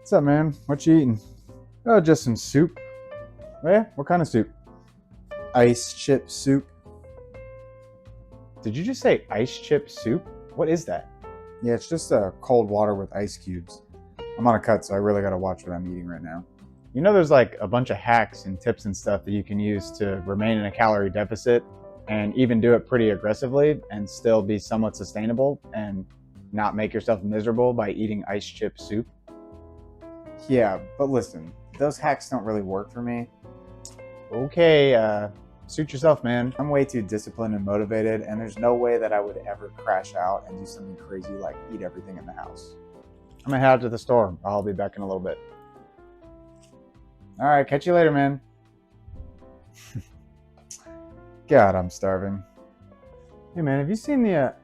What's up, man? What you eating? Oh, just some soup. Yeah? What kind of soup? Ice chip soup. Did you just say ice chip soup? What is that? Yeah, it's just cold water with ice cubes. I'm on a cut, so I really gotta watch what I'm eating right now. You know, there's like a bunch of hacks and tips and stuff that you can use to remain in a calorie deficit and even do it pretty aggressively and still be somewhat sustainable and not make yourself miserable by eating ice chip soup. Yeah, but listen, those hacks don't really work for me. Okay, suit yourself, man. I'm way too disciplined and motivated, and there's no way that I would ever crash out and do something crazy like eat everything in the house. I'm gonna head out to the store. I'll be back in a little bit. All right, catch you later, man. God, I'm starving. Hey, man, have you seen the...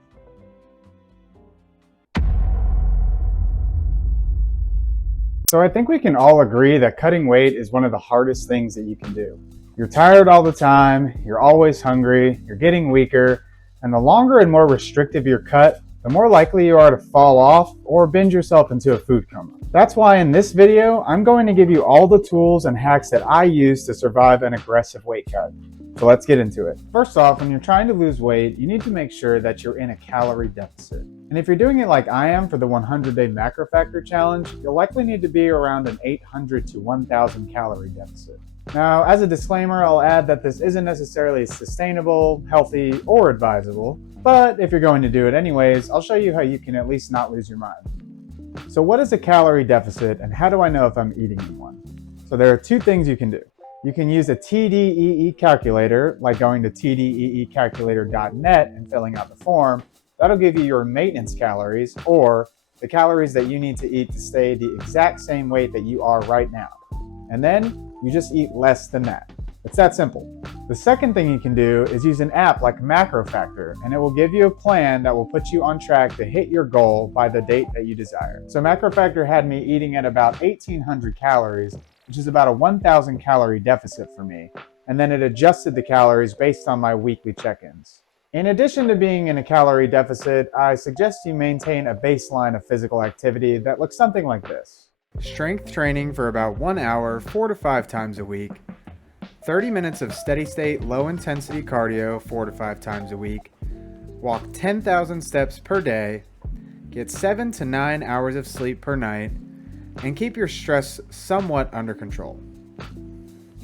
So I think we can all agree that cutting weight is one of the hardest things that you can do. You're tired all the time, you're always hungry, you're getting weaker, and the longer and more restrictive your cut, the more likely you are to fall off or binge yourself into a food coma. That's why in this video, I'm going to give you all the tools and hacks that I use to survive an aggressive weight cut. So let's get into it. First off, when you're trying to lose weight, you need to make sure that you're in a calorie deficit. And if you're doing it like I am for the 100-day Macrofactor challenge, you'll likely need to be around an 800 to 1,000 calorie deficit. Now, as a disclaimer, I'll add that this isn't necessarily sustainable, healthy, or advisable, but if you're going to do it anyways, I'll show you how you can at least not lose your mind. So what is a calorie deficit, and how do I know if I'm eating in one? So there are two things you can do. You can use a TDEE calculator, like going to tdeecalculator.net and filling out the form. That'll give you your maintenance calories, or the calories that you need to eat to stay the exact same weight that you are right now. And then you just eat less than that. It's that simple. The second thing you can do is use an app like Macrofactor, and it will give you a plan that will put you on track to hit your goal by the date that you desire. So Macrofactor had me eating at about 1,800 calories, which is about a 1,000 calorie deficit for me, and then it adjusted the calories based on my weekly check-ins. In addition to being in a calorie deficit, I suggest you maintain a baseline of physical activity that looks something like this. Strength training for about 1 hour, 4 to 5 times a week. 30 minutes of steady-state, low-intensity cardio 4 to 5 times a week. Walk 10,000 steps per day. Get 7 to 9 hours of sleep per night. And keep your stress somewhat under control.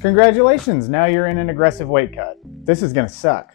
Congratulations, now you're in an aggressive weight cut. This is gonna suck.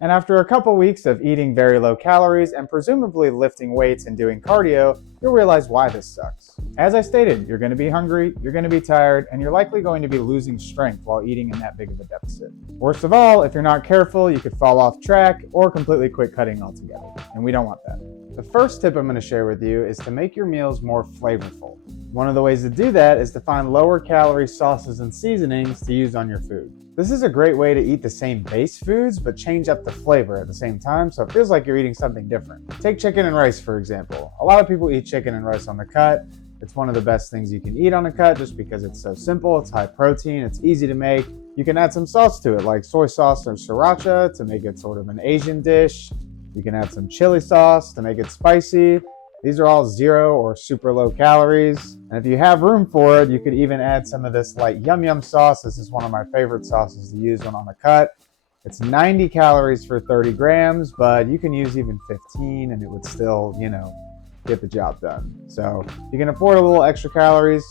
And after a couple weeks of eating very low calories and presumably lifting weights and doing cardio, you'll realize why this sucks. As I stated, you're gonna be hungry, you're gonna be tired, and you're likely going to be losing strength while eating in that big of a deficit. Worst of all, if you're not careful, you could fall off track or completely quit cutting altogether, and we don't want that. The first tip I'm gonna share with you is to make your meals more flavorful. One of the ways to do that is to find lower calorie sauces and seasonings to use on your food. This is a great way to eat the same base foods, but change up the flavor at the same time, so it feels like you're eating something different. Take chicken and rice, for example. A lot of people eat chicken and rice on the cut. It's one of the best things you can eat on a cut just because it's so simple, it's high protein, it's easy to make. You can add some sauce to it, like soy sauce or sriracha to make it sort of an Asian dish. You can add some chili sauce to make it spicy. These are all 0 or super low calories. And if you have room for it, you could even add some of this like yum yum sauce. This is one of my favorite sauces to use when on the cut. It's 90 calories for 30 grams, but you can use even 15 and it would still, get the job done. So if you can afford a little extra calories,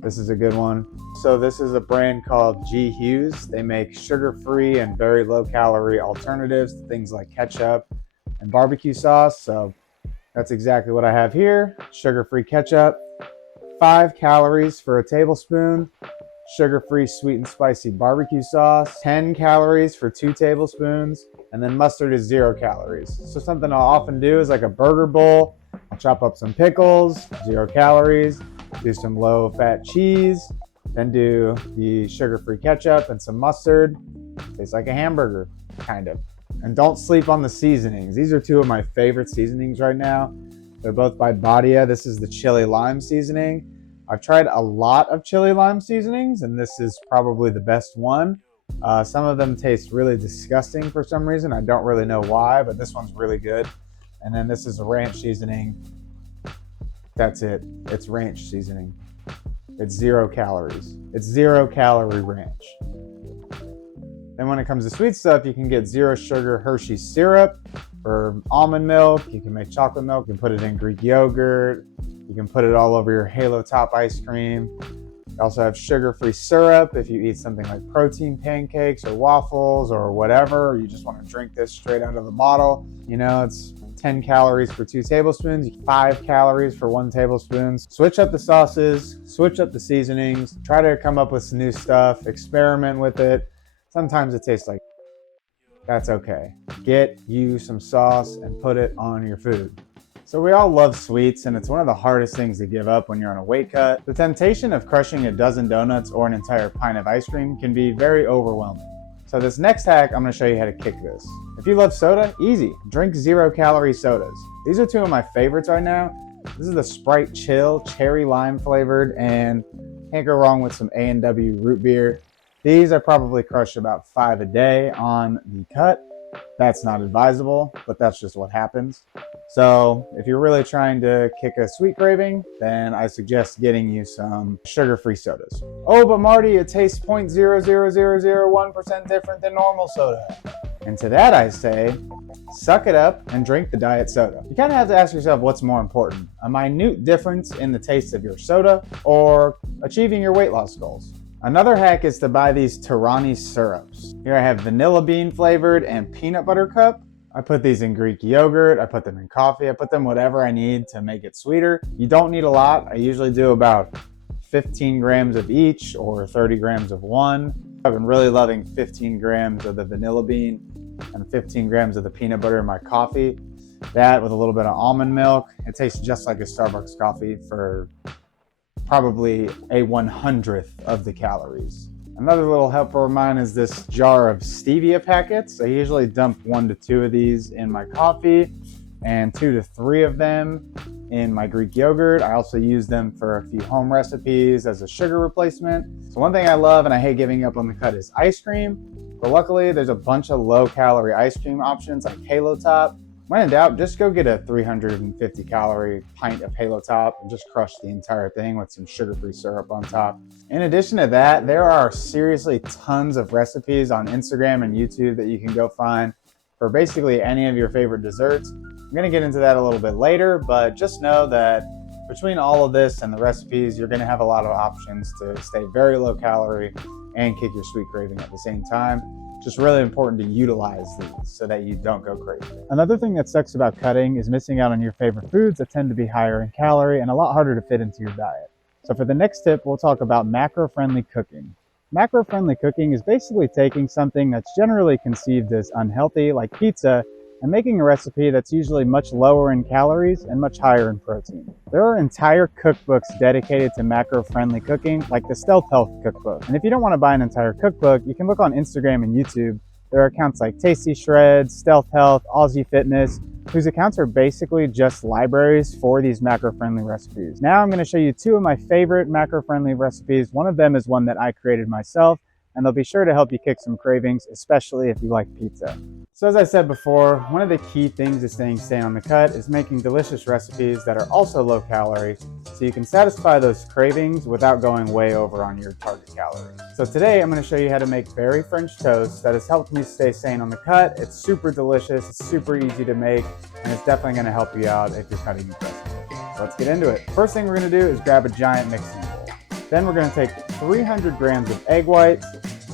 this is a good one. So this is a brand called G Hughes. They make sugar-free and very low-calorie alternatives to things like ketchup and barbecue sauce. So that's exactly what I have here. Sugar-free ketchup, 5 calories for a tablespoon. Sugar-free sweet and spicy barbecue sauce, 10 calories for 2 tablespoons. And then mustard is 0 calories. So something I'll often do is like a burger bowl. I'll chop up some pickles, 0 calories. Do some low-fat cheese. Then do the sugar-free ketchup and some mustard. Tastes like a hamburger, kind of. And don't sleep on the seasonings. These are 2 of my favorite seasonings right now. They're both by Badia. This is the chili lime seasoning. I've tried a lot of chili lime seasonings, and this is probably the best one. Some of them taste really disgusting for some reason. I don't really know why, but this one's really good. And then this is a ranch seasoning. That's it. It's ranch seasoning. It's 0 calories. It's 0 calorie ranch. Then when it comes to sweet stuff, you can get 0 sugar Hershey's syrup or almond milk. You can make chocolate milk. You can put it in Greek yogurt. You can put it all over your Halo Top ice cream. You also have sugar-free syrup if you eat something like protein pancakes or waffles or whatever, or you just want to drink this straight out of the bottle. You know, it's 10 calories for 2 tablespoons, 5 calories for 1 tablespoon. Switch up the sauces, switch up the seasonings, try to come up with some new stuff, experiment with it. Sometimes it tastes like that's okay. Get you some sauce and put it on your food. So we all love sweets, and it's one of the hardest things to give up when you're on a weight cut. The temptation of crushing a dozen donuts or an entire pint of ice cream can be very overwhelming. So this next hack, I'm gonna show you how to kick this. If you love soda, easy. Drink 0 calorie sodas. These are 2 of my favorites right now. This is the Sprite Chill, cherry lime flavored, and can't go wrong with some A&W root beer. These I probably crush about 5 a day on the cut. That's not advisable, but that's just what happens. So if you're really trying to kick a sweet craving, then I suggest getting you some sugar-free sodas. Oh, but Marty, it tastes 0.00001% different than normal soda. And to that I say, suck it up and drink the diet soda. You kind of have to ask yourself what's more important, a minute difference in the taste of your soda or achieving your weight loss goals. Another hack is to buy these Tirani syrups. Here I have vanilla bean flavored and peanut butter cup. I put these in Greek yogurt, I put them in coffee, I put them whatever I need to make it sweeter. You don't need a lot. I usually do about 15 grams of each or 30 grams of one. I've been really loving 15 grams of the vanilla bean and 15 grams of the peanut butter in my coffee. That with a little bit of almond milk. It tastes just like a Starbucks coffee for probably a 1/100th of the calories. Another little helper of mine is this jar of stevia packets. I usually dump 1 to 2 of these in my coffee and 2 to 3 of them in my Greek yogurt. I also use them for a few home recipes as a sugar replacement. So one thing I love and I hate giving up on the cut is ice cream. But luckily there's a bunch of low calorie ice cream options like Halo Top. When in doubt, just go get a 350 calorie pint of Halo Top and just crush the entire thing with some sugar-free syrup on top. In addition to that, there are seriously tons of recipes on Instagram and YouTube that you can go find for basically any of your favorite desserts. I'm gonna get into that a little bit later, but just know that between all of this and the recipes, you're gonna have a lot of options to stay very low calorie and kick your sweet craving at the same time. Just really important to utilize these so that you don't go crazy. Another thing that sucks about cutting is missing out on your favorite foods that tend to be higher in calorie and a lot harder to fit into your diet. So for the next tip, we'll talk about macro-friendly cooking. Macro-friendly cooking is basically taking something that's generally conceived as unhealthy, like pizza, and making a recipe that's usually much lower in calories and much higher in protein. There are entire cookbooks dedicated to macro-friendly cooking, like the Stealth Health Cookbook. And if you don't want to buy an entire cookbook, you can look on Instagram and YouTube. There are accounts like Tasty Shreds, Stealth Health, Aussie Fitness, whose accounts are basically just libraries for these macro-friendly recipes. Now I'm going to show you 2 of my favorite macro-friendly recipes. One of them is one that I created myself, and they'll be sure to help you kick some cravings, especially if you like pizza. So as I said before, one of the key things to staying sane on the cut is making delicious recipes that are also low calorie, so you can satisfy those cravings without going way over on your target calories. So today I'm going to show you how to make berry French toast that has helped me stay sane on the cut. It's super delicious, it's super easy to make, and it's definitely going to help you out if you're cutting aggressively. So let's get into it. First thing we're going to do is grab a giant mixing bowl. Then we're going to take 300 grams of egg whites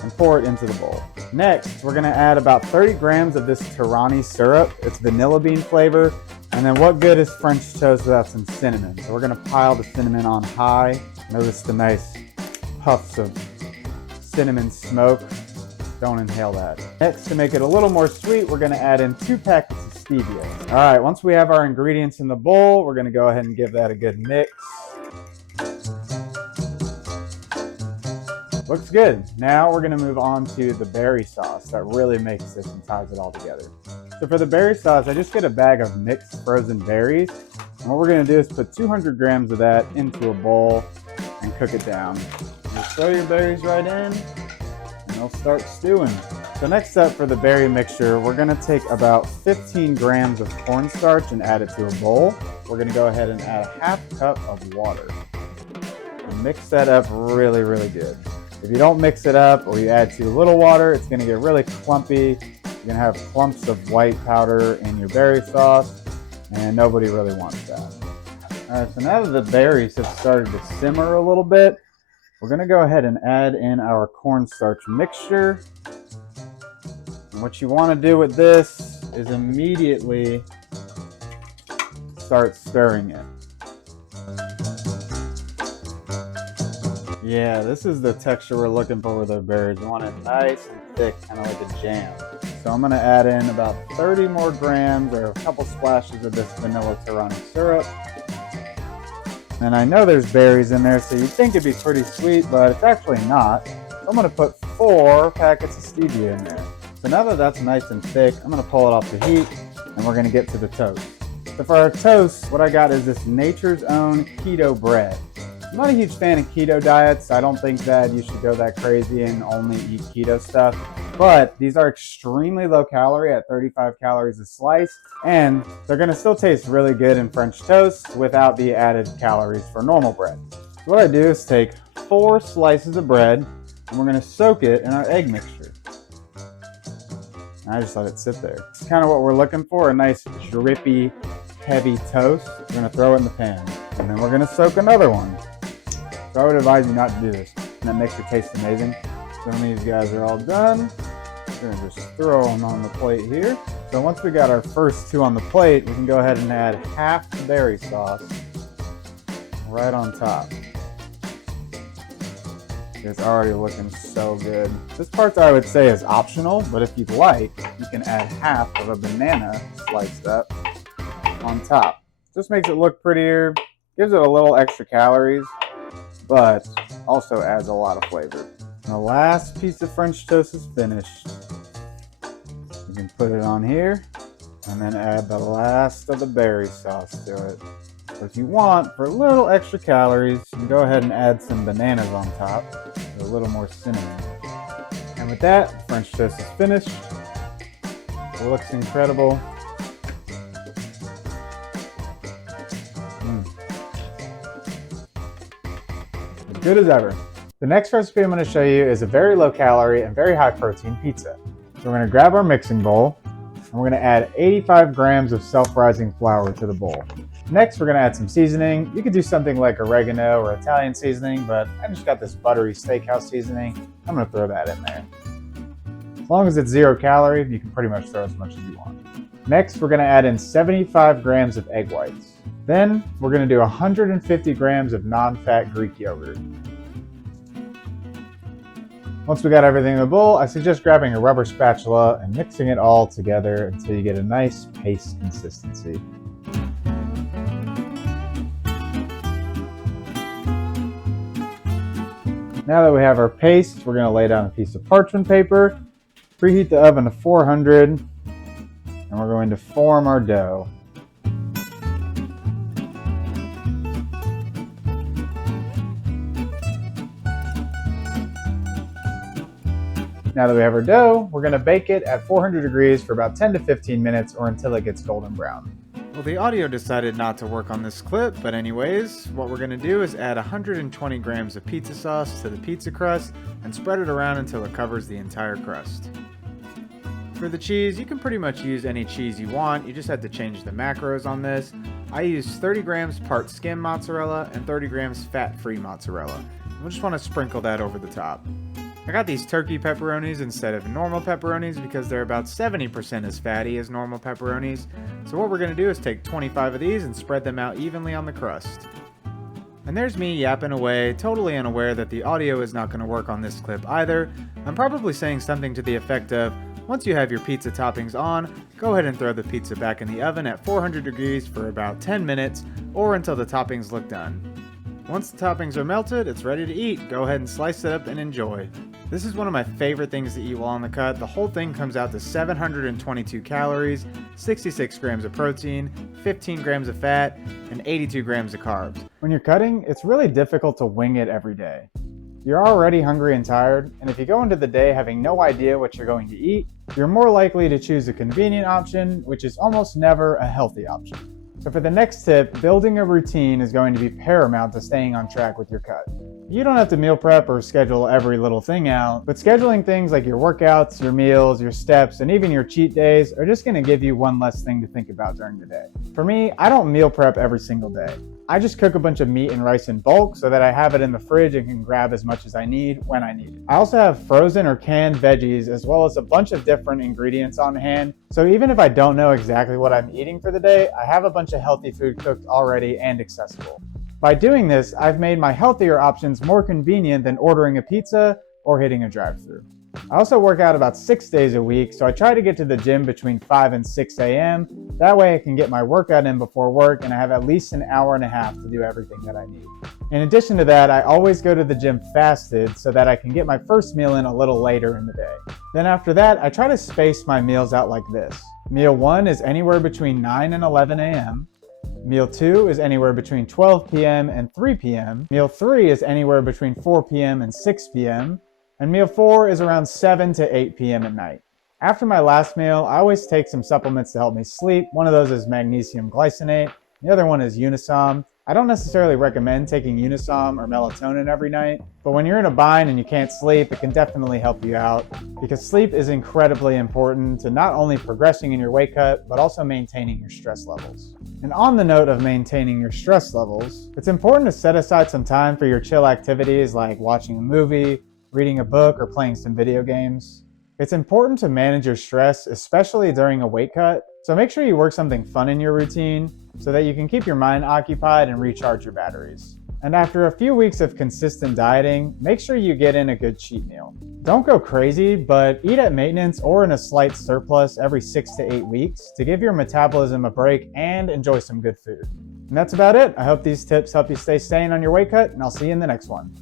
and pour it into the bowl. Next, we're gonna add about 30 grams of this Tirani syrup. It's vanilla bean flavor. And then what good is French toast without some cinnamon? So we're gonna pile the cinnamon on high. Notice the nice puffs of cinnamon smoke. Don't inhale that. Next, to make it a little more sweet, we're gonna add in 2 packets of stevia. All right, once we have our ingredients in the bowl, we're gonna go ahead and give that a good mix. Looks good. Now we're gonna move on to the berry sauce that really makes this and ties it all together. So for the berry sauce, I just get a bag of mixed frozen berries. And what we're gonna do is put 200 grams of that into a bowl and cook it down. Just throw your berries right in and they'll start stewing. So next up for the berry mixture, we're gonna take about 15 grams of cornstarch and add it to a bowl. We're gonna go ahead and add a half cup of water. And mix that up really, really good. If you don't mix it up or you add too little water, it's going to get really clumpy. You're going to have clumps of white powder in your berry sauce, and nobody really wants that. All right, so now that the berries have started to simmer a little bit, we're going to go ahead and add in our cornstarch mixture. And what you want to do with this is immediately start stirring it. Yeah, this is the texture we're looking for with our berries. We want it nice and thick, kind of like a jam. So I'm going to add in about 30 more grams or a couple splashes of this vanilla Tirani syrup. And I know there's berries in there, so you'd think it'd be pretty sweet, but it's actually not. So I'm going to put 4 packets of stevia in there. So now that that's nice and thick, I'm going to pull it off the heat, and we're going to get to the toast. So for our toast, what I got is this Nature's Own keto bread. I'm not a huge fan of keto diets. I don't think that you should go that crazy and only eat keto stuff. But these are extremely low calorie at 35 calories a slice, and they're going to still taste really good in French toast without the added calories for normal bread. So what I do is take 4 slices of bread, and we're going to soak it in our egg mixture. And I just let it sit there. It's kind of what we're looking for, a nice drippy, heavy toast. We're going to throw it in the pan, and then we're going to soak another one. So I would advise you not to do this. And that makes your taste amazing. So when these guys are all done, we're going to just throw them on the plate here. So once we got our first 2 on the plate, we can go ahead and add half the berry sauce right on top. It's already looking so good. This part I would say is optional, but if you'd like, you can add half of a banana sliced up on top. Just makes it look prettier, gives it a little extra calories, but also adds a lot of flavor. And the last piece of French toast is finished. You can put it on here and then add the last of the berry sauce to it. But if you want, for a little extra calories, you can go ahead and add some bananas on top for a little more cinnamon. And with that, the French toast is finished. It looks incredible. Good as ever. The next recipe I'm going to show you is a very low calorie and very high protein pizza. So we're going to grab our mixing bowl and we're going to add 85 grams of self-rising flour to the bowl. Next, we're going to add some seasoning. You could do something like oregano or Italian seasoning, but I just got this buttery steakhouse seasoning. I'm going to throw that in there. As long as it's 0 calorie, you can pretty much throw as much as you want. Next, we're going to add in 75 grams of egg whites. Then we're going to do 150 grams of non-fat Greek yogurt. Once we got everything in the bowl, I suggest grabbing a rubber spatula and mixing it all together until you get a nice paste consistency. Now that we have our paste, we're going to lay down a piece of parchment paper, preheat the oven to 400, and we're going to form our dough. Now that we have our dough, we're going to bake it at 400 degrees for about 10 to 15 minutes or until it gets golden brown. Well, the audio decided not to work on this clip, but anyways, what we're going to do is add 120 grams of pizza sauce to the pizza crust and spread it around until it covers the entire crust. For the cheese, you can pretty much use any cheese you want, you just have to change the macros on this. I use 30 grams part skim mozzarella and 30 grams fat-free mozzarella. We'll just want to sprinkle that over the top. I got these turkey pepperonis instead of normal pepperonis because they're about 70% as fatty as normal pepperonis. So what we're going to do is take 25 of these and spread them out evenly on the crust. And there's me yapping away, totally unaware that the audio is not going to work on this clip either. I'm probably saying something to the effect of, once you have your pizza toppings on, go ahead and throw the pizza back in the oven at 400 degrees for about 10 minutes or until the toppings look done. Once the toppings are melted, it's ready to eat. Go ahead and slice it up and enjoy. This is one of my favorite things to eat while on the cut. The whole thing comes out to 722 calories, 66 grams of protein, 15 grams of fat, and 82 grams of carbs. When you're cutting, it's really difficult to wing it every day. You're already hungry and tired, and if you go into the day having no idea what you're going to eat, you're more likely to choose a convenient option, which is almost never a healthy option. So for the next tip, building a routine is going to be paramount to staying on track with your cut. You don't have to meal prep or schedule every little thing out, but scheduling things like your workouts, your meals, your steps, and even your cheat days are just going to give you one less thing to think about during the day. For me, I don't meal prep every single day. I just cook a bunch of meat and rice in bulk so that I have it in the fridge and can grab as much as I need when I need it. I also have frozen or canned veggies as well as a bunch of different ingredients on hand, so even if I don't know exactly what I'm eating for the day, I have a bunch of healthy food cooked already and accessible. By doing this, I've made my healthier options more convenient than ordering a pizza or hitting a drive-thru. I also work out about 6 days a week, so I try to get to the gym between 5 and 6 a.m. That way I can get my workout in before work and I have at least an hour and a half to do everything that I need. In addition to that, I always go to the gym fasted so that I can get my first meal in a little later in the day. Then after that, I try to space my meals out like this. Meal 1 is anywhere between 9 and 11 a.m. Meal 2 is anywhere between 12 p.m. and 3 p.m. Meal 3 is anywhere between 4 p.m. and 6 p.m. And meal 4 is around 7 to 8 p.m. at night. After my last meal, I always take some supplements to help me sleep. One of those is magnesium glycinate. The other one is Unisom. I don't necessarily recommend taking Unisom or melatonin every night, but when you're in a bind and you can't sleep, it can definitely help you out because sleep is incredibly important to not only progressing in your weight cut, but also maintaining your stress levels. And on the note of maintaining your stress levels, it's important to set aside some time for your chill activities like watching a movie, reading a book, or playing some video games. It's important to manage your stress, especially during a weight cut, so make sure you work something fun in your routine so that you can keep your mind occupied and recharge your batteries. And after a few weeks of consistent dieting, make sure you get in a good cheat meal. Don't go crazy, but eat at maintenance or in a slight surplus every 6 to 8 weeks to give your metabolism a break and enjoy some good food. And that's about it. I hope these tips help you stay sane on your weight cut, and I'll see you in the next one.